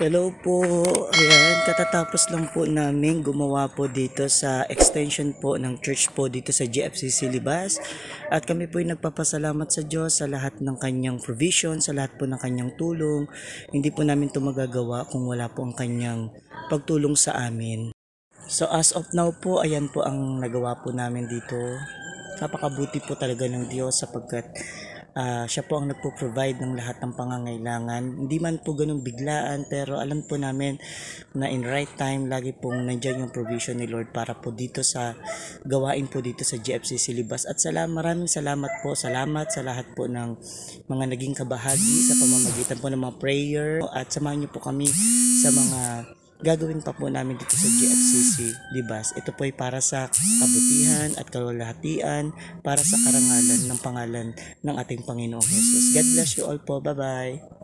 Hello po. Ayan, katatapos lang po namin gumawa po dito sa extension po ng church po dito sa GFCC Libas. At kami po ay nagpapasalamat sa Diyos sa lahat ng kanyang provision, sa lahat po ng kanyang tulong. Hindi po namin ito magagawa kung wala po ang kanyang pagtulong sa amin. So as of now po, ayan po ang nagawa po namin dito. Napakabuti po talaga ng Diyos sapagkat siya po ang nagpo-provide ng lahat ng pangangailangan. Hindi man po ganun biglaan pero alam po namin na in right time lagi pong nandiyan yung provision ni Lord para po dito sa gawain po dito sa GFC Silibas. At maraming salamat po. Salamat sa lahat po ng mga naging kabahagi sa pamamagitan po ng mga prayer at samahan niyo po kami sa mga gagawin pa po namin dito sa GFCC Libas. Ito po ay para sa kabutihan at kalwalhatian, para sa karangalan ng pangalan ng ating Panginoong Jesus. God bless you all po. Bye-bye.